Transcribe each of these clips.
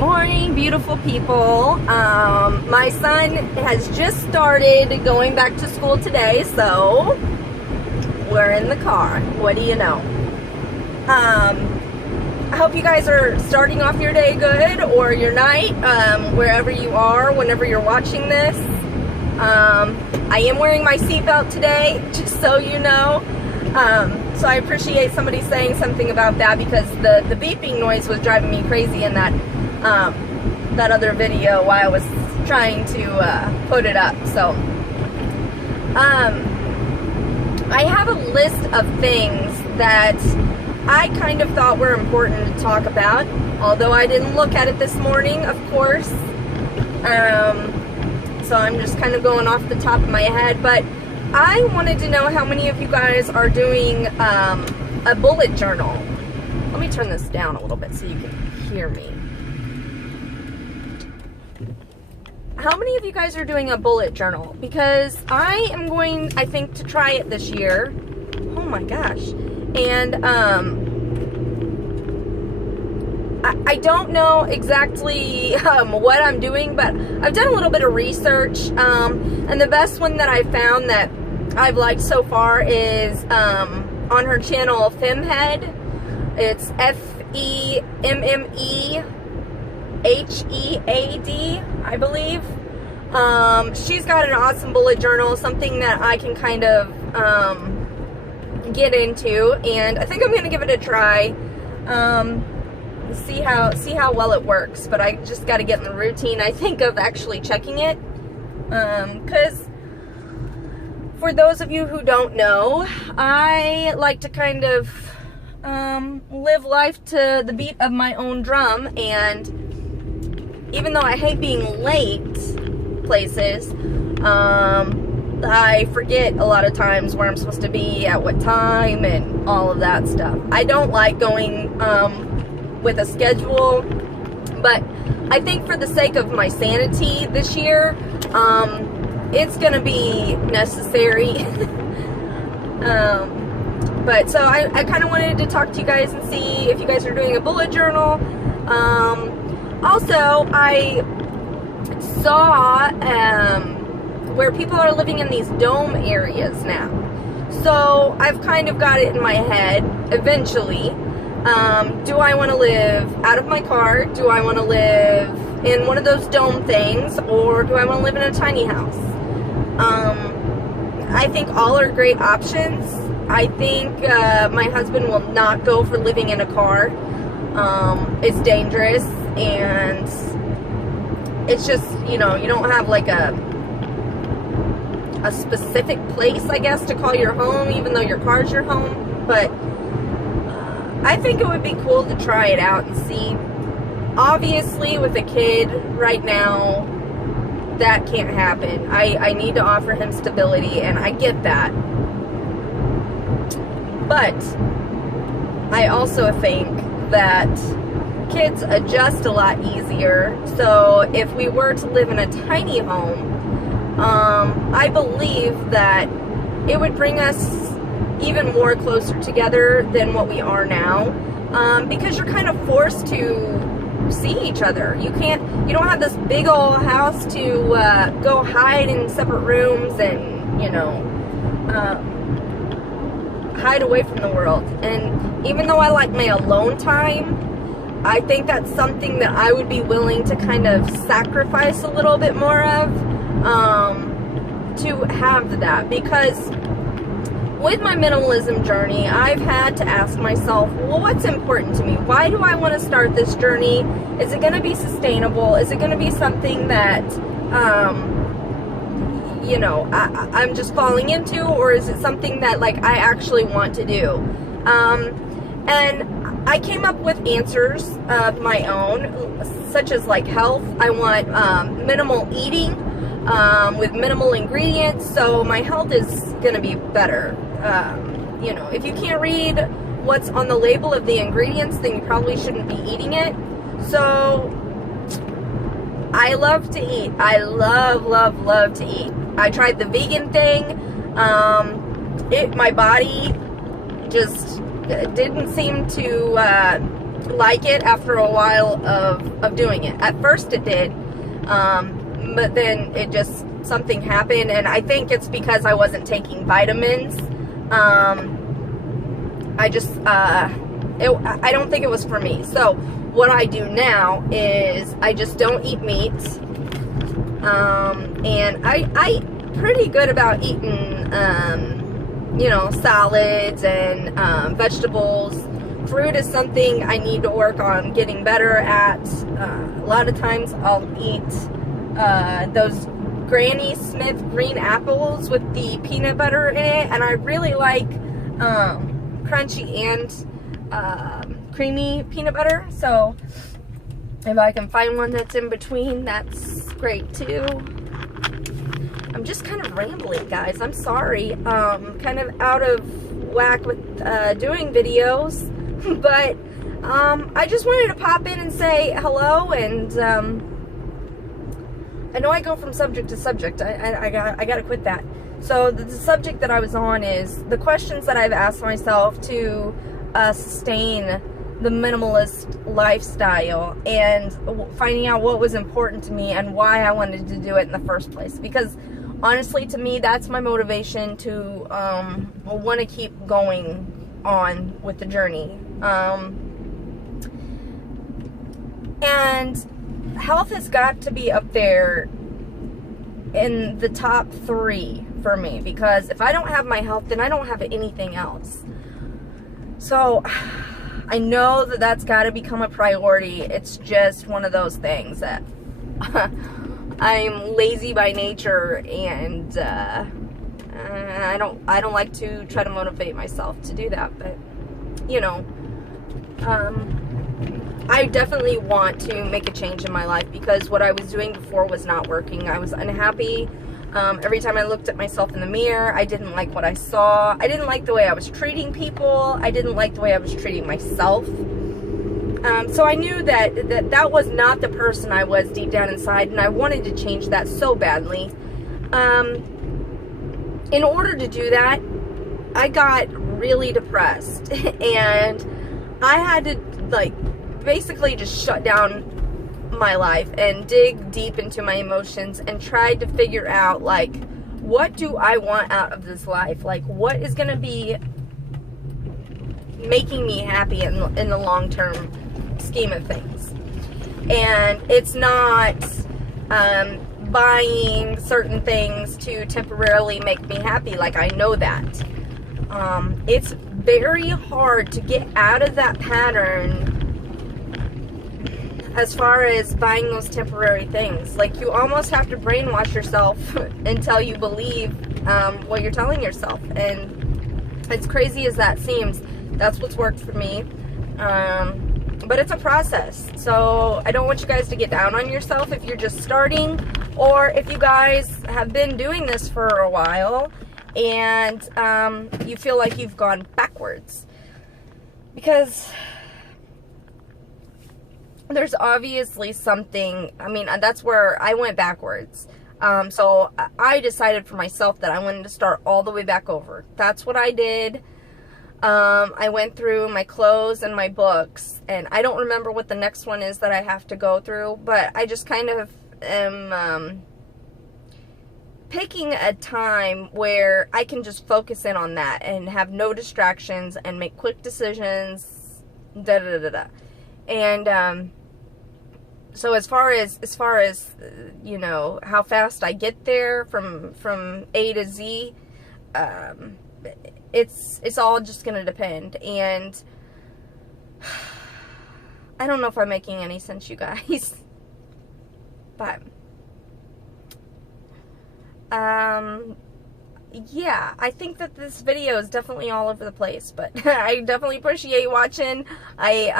morning, beautiful people. My son has just started going back to school today, so we're in the car. What do you know? I hope you guys are starting off your day good, or your night, wherever you are, whenever you're watching this. I am wearing my seatbelt today, just so you know. So I appreciate somebody saying something about that, because the beeping noise was driving me crazy in that other video while I was trying to put it up. So I have a list of things that I kind of thought were important to talk about, although I didn't look at it this morning, of course. So I'm just kind of going off the top of my head, but I wanted to know how many of you guys are doing a bullet journal. Let me turn this down a little bit so you can hear me. How many of you guys are doing a bullet journal? Because I am going, I think, to try it this year. Oh my gosh. And I don't know exactly what I'm doing, but I've done a little bit of research, and the best one that I found that I've liked so far is on her channel, Femhead. It's FEMMEHEAD, I believe. She's got an awesome bullet journal, something that I can kind of get into, and I think I'm gonna give it a try. See how well it works, but I just got to get in the routine, I think, of actually checking it, because for those of you who don't know, I like to kind of live life to the beat of my own drum, and even though I hate being late places, I forget a lot of times where I'm supposed to be at what time and all of that stuff. I don't like going with a schedule, but I think for the sake of my sanity this year, it's gonna be necessary. But so I kind of wanted to talk to you guys and see if you guys are doing a bullet journal. Also, I saw where people are living in these dome areas now, so I've kind of got it in my head eventually. Do I want to live out of my car? Do I want to live in one of those dome things? Or do I want to live in a tiny house? I think all are great options. I think my husband will not go for living in a car. It's dangerous, and it's just, you know, you don't have like a specific place, I guess, to call your home, even though your car's your home. But I think it would be cool to try it out and see. Obviously, with a kid right now, that can't happen. I need to offer him stability, and I get that. But I also think that kids adjust a lot easier. So if we were to live in a tiny home, I believe that it would bring us even more closer together than what we are now, because you're kind of forced to see each other. You don't have this big old house to go hide in separate rooms and, you know, hide away from the world. And even though I like my alone time, I think that's something that I would be willing to kind of sacrifice a little bit more of, to have that, because with my minimalism journey, I've had to ask myself, well, what's important to me? Why do I want to start this journey? Is it going to be sustainable? Is it going to be something that, you know, I'm just falling into? Or is it something that, like, I actually want to do? And I came up with answers of my own, such as, like, health. I want minimal eating with minimal ingredients, so my health is going to be better. You know, if you can't read what's on the label of the ingredients, then you probably shouldn't be eating it. So I love to eat. I love to eat. I tried the vegan thing. My body just didn't seem to like it after a while of doing it. At first it did, but then it just, something happened, and I think it's because I wasn't taking vitamins. I don't think it was for me. So what I do now is I just don't eat meat, and I pretty good about eating, you know, salads and vegetables. Fruit is something I need to work on getting better at. A lot of times I'll eat those Granny Smith green apples with the peanut butter in it, and I really like crunchy and creamy peanut butter. So if I can find one that's in between, that's great too. I'm just kind of rambling, guys. I'm sorry. Kind of out of whack with doing videos, but I just wanted to pop in and say hello. And I know I go from subject to subject. I gotta quit that. So the subject that I was on is the questions that I've asked myself to sustain the minimalist lifestyle, and finding out what was important to me and why I wanted to do it in the first place. Because honestly, to me, that's my motivation to want to keep going on with the journey. And health has got to be up there in the top 3 for me, because if I don't have my health, then I don't have anything else. So I know that that's got to become a priority. It's just one of those things that I'm lazy by nature, and I don't like to try to motivate myself to do that. But you know, I definitely want to make a change in my life, because what I was doing before was not working. I was unhappy. Every time I looked at myself in the mirror, I didn't like what I saw. I didn't like the way I was treating people. I didn't like the way I was treating myself. So I knew that was not the person I was deep down inside, and I wanted to change that so badly. In order to do that, I got really depressed, and I had to, like, basically just shut down my life and dig deep into my emotions and try to figure out, like, what do I want out of this life? Like, what is going to be making me happy in the long-term scheme of things? And it's not buying certain things to temporarily make me happy. Like, I know that. It's very hard to get out of that pattern as far as buying those temporary things. Like, you almost have to brainwash yourself until you believe what you're telling yourself. And as crazy as that seems, that's what's worked for me. But it's a process. So I don't want you guys to get down on yourself if you're just starting, or if you guys have been doing this for a while and you feel like you've gone backwards. Because there's obviously something, I mean, that's where I went backwards. So I decided for myself that I wanted to start all the way back over. That's what I did. I went through my clothes and my books, and I don't remember what the next one is that I have to go through, but I just kind of am picking a time where I can just focus in on that and have no distractions and make quick decisions, And so as far as you know, how fast I get there from A to Z, it's all just gonna depend. And I don't know if I'm making any sense, you guys, but yeah, I think that this video is definitely all over the place, but I definitely appreciate watching. I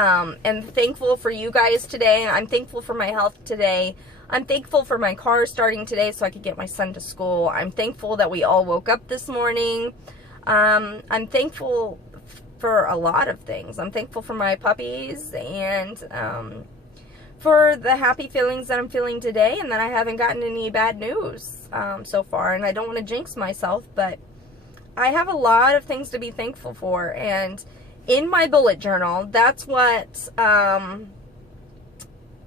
am thankful for you guys today. I'm thankful for my health today. I'm thankful for my car starting today so I could get my son to school. I'm thankful that we all woke up this morning. I'm thankful for a lot of things. I'm thankful for my puppies, and for the happy feelings that I'm feeling today, and that I haven't gotten any bad news so far. And I don't want to jinx myself, but I have a lot of things to be thankful for. And in my bullet journal, that's what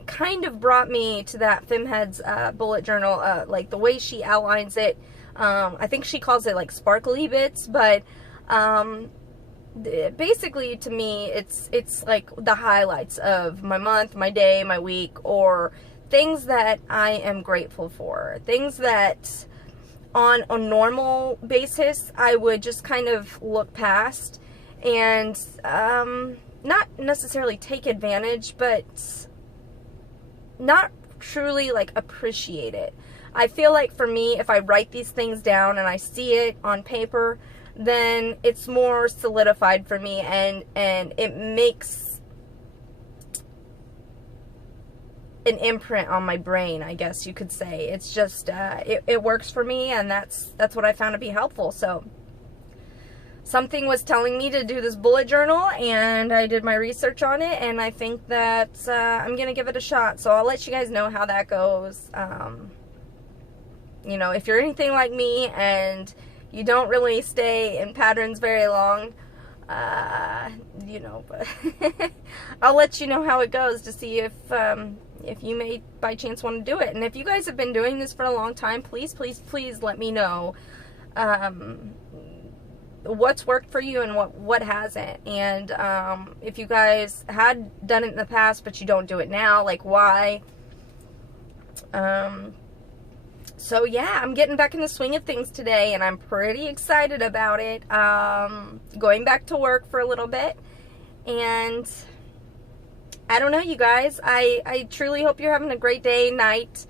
kind of brought me to that Femheads bullet journal, like the way she outlines it. I think she calls it like sparkly bits, but basically to me it's like the highlights of my month, my day, my week, or things that I am grateful for, things that on a normal basis I would just kind of look past and not necessarily take advantage, but not truly like appreciate it. I feel like for me, if I write these things down and I see it on paper, then it's more solidified for me, and it makes an imprint on my brain, I guess you could say. It's just it works for me, and that's what I found to be helpful. So something was telling me to do this bullet journal, and I did my research on it, and I think that I'm gonna give it a shot. So I'll let you guys know how that goes. You know, if you're anything like me and you don't really stay in patterns very long, you know, but I'll let you know how it goes to see if you may by chance want to do it. And if you guys have been doing this for a long time, please, please, please let me know what's worked for you and what hasn't. And if you guys had done it in the past but you don't do it now, like why? So yeah, I'm getting back in the swing of things today, and I'm pretty excited about it. Going back to work for a little bit, and I don't know, you guys, I truly hope you're having a great day, night,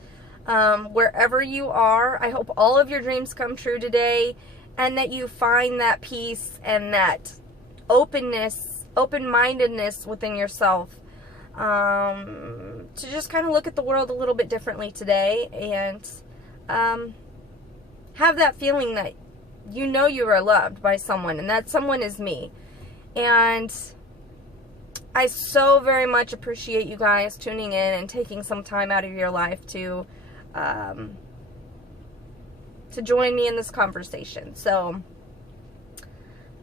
wherever you are. I hope all of your dreams come true today, and that you find that peace and that openness, open-mindedness within yourself, to just kind of look at the world a little bit differently today, and have that feeling that you know you are loved by someone, and that someone is me. And I so very much appreciate you guys tuning in and taking some time out of your life to join me in this conversation. So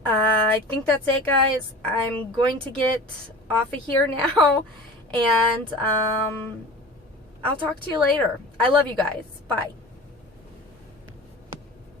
I think that's it, guys. I'm going to get off of here now, and I'll talk to you later. I love you guys. Bye.